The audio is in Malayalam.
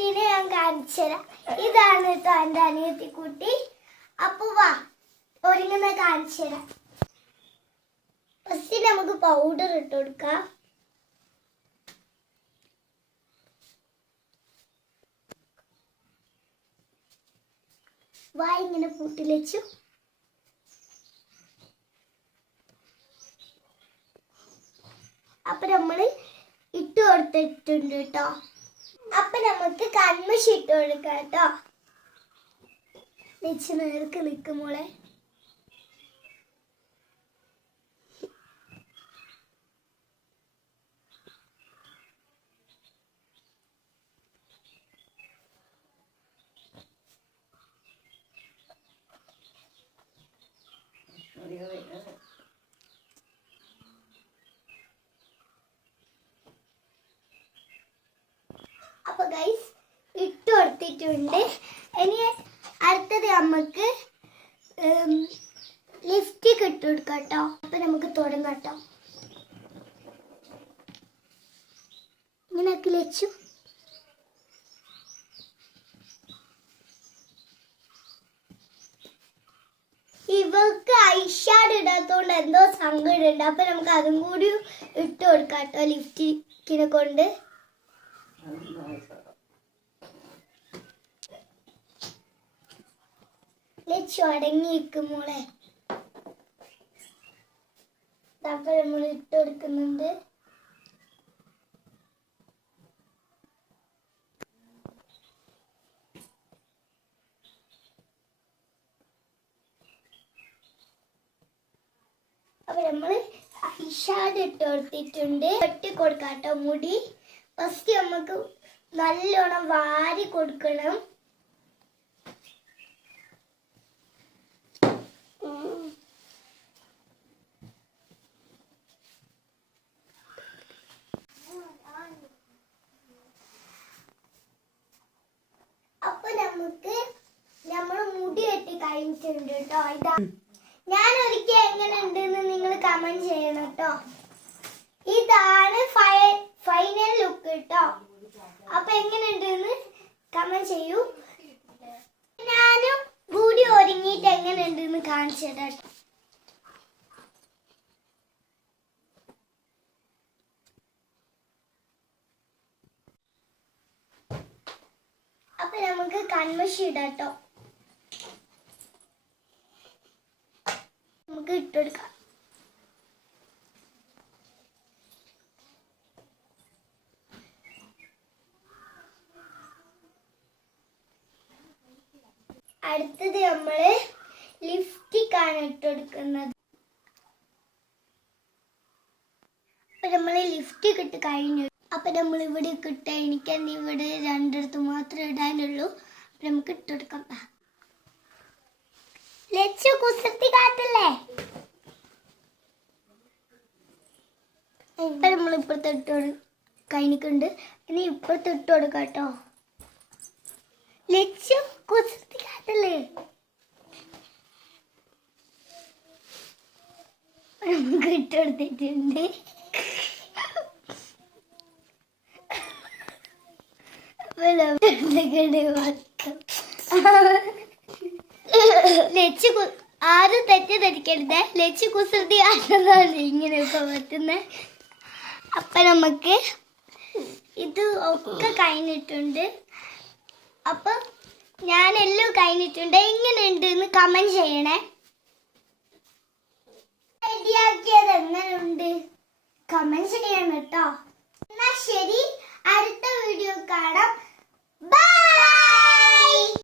കുട്ടീനെ ഞാൻ കാണിച്ചുതരാം. ഇതാണ് കേട്ടോ എന്റെ അനിയത്തി കുട്ടി. അപ്പൊ വാ ഒരുങ്ങുന്ന കാണിച്ചു തരാം ഫസ്റ്റ് നമുക്ക് പൗഡർ ഇട്ട് കൊടുക്കാം. വാ ഇങ്ങനെ പൂട്ടിലെച്ചു അപ്പൊ നമ്മൾ ഇട്ട് കൊടുത്തിട്ടുണ്ട് കേട്ടോ അപ്പൊ നമുക്ക് കൺമഷി ഇട്ട് കൊടുക്കാം കേട്ടോ. വെച്ച് നേർക്ക് നിൽക്കുമോളെ അപ്പൊ ഗൈസ് ഇട്ട് കൊടുത്തിട്ടുണ്ട്. ഇനി അടുത്തത് നമുക്ക് ലിപ്സ്റ്റിക് ഇട്ട് കൊടുക്കാം നമുക്ക് തുടങ്ങട്ടോ കേട്ടോ ഇങ്ങനെയൊക്കെ ലച്ചു ഇവർക്ക് ഐഷാഡ് ഇടാത്തോണ്ട് എന്തോ സങ്കടമുണ്ട് അപ്പൊ നമുക്ക് അതും കൂടി ഇട്ട് കൊടുക്കാം കേട്ടോ ലിഫ്റ്റിക്കിനെ കൊണ്ട്. ലച്ചു അടങ്ങിയിരിക്കും മോളെ? അപ്പൊ നമ്മൾ ഇട്ട് കൊടുക്കുന്നുണ്ട്. അപ്പൊ നമ്മൾ ഐഷാഡ് ഇട്ട് കൊടുത്തിട്ടുണ്ട്. വെട്ടി കൊടുക്കാട്ടോ മുടി. ഫസ്റ്റ് നമുക്ക് നല്ലോണം വാരി കൊടുക്കണം. അപ്പൊ നമുക്ക് നമ്മൾ മുടി വെട്ടി കഴിഞ്ഞിട്ടുണ്ട് കേട്ടോ. ഇതാ. ഞാൻ ഒരിക്കൽ എങ്ങനെ ഉണ്ടെന്ന് നിങ്ങൾ കമന്റ് ചെയ്യണം കേട്ടോ ഇതാണ് ഫൈനൽ ലുക്ക് കേട്ടോ അപ്പൊ എങ്ങനെ ഉണ്ടെന്ന് കമന്റ് ചെയ്യൂ. ഞാനും കൂടി ഒരുങ്ങിയിട്ട് എങ്ങനെയുണ്ട് ഉണ്ടെന്ന് കാണിച്ചു തരാം. അപ്പൊ നമുക്ക് കൺമഷി ഇടാട്ടോ. നമുക്ക് ഇട്ടെടുക്കാം. അടുത്തത് നമ്മൾ ലിഫ്റ്റിക് ആണ് ഇട്ടെടുക്കുന്നത് അപ്പൊ നമ്മൾ ലിഫ്റ്റിക് ഇട്ട് കഴിഞ്ഞു. അപ്പൊ നമ്മൾ ഇവിടെ ഇട്ട് എനിക്ക് ഇവിടെ രണ്ടിടത്ത് മാത്രമേ ഇടാനുള്ളൂ. അപ്പൊ നമുക്ക് ഇട്ടെടുക്കാം ദാ. ലച്ചു കുസൃതി കാട്ടല്ലേ? ഇപ്പൊ നമ്മൾ ഇപ്പുറത്തെ ഇട്ട് കഴിഞ്ഞിട്ടുണ്ട്. ഇനി ഇപ്പുറത്തെ ഇട്ട് കൊടുക്കാം കേട്ടോ. ലച്ചു കുസൃതി കാട്ടല്ലേ നമുക്ക് ഇട്ടെടുത്തിട്ടുണ്ട് ലച്ച് ആരും തെറ്റിദ്ധരിക്കരുത്. ലച്ചു കുസൃതി ആണെന്നാണ് ഇങ്ങനെയൊക്കെ പറ്റുന്നത് അപ്പൊ നമുക്ക് ഇത് ഒക്കെ കഴിഞ്ഞിട്ടുണ്ട്. അപ്പൊ ഞാനെല്ലാം കഴിഞ്ഞിട്ടുണ്ട്. എങ്ങനെയുണ്ട് എന്ന് കമന്റ് ചെയ്യണേ റെഡിയാക്കിയത് എങ്ങനെയുണ്ട്? കമന്റ് ചെയ്യണം കേട്ടോ.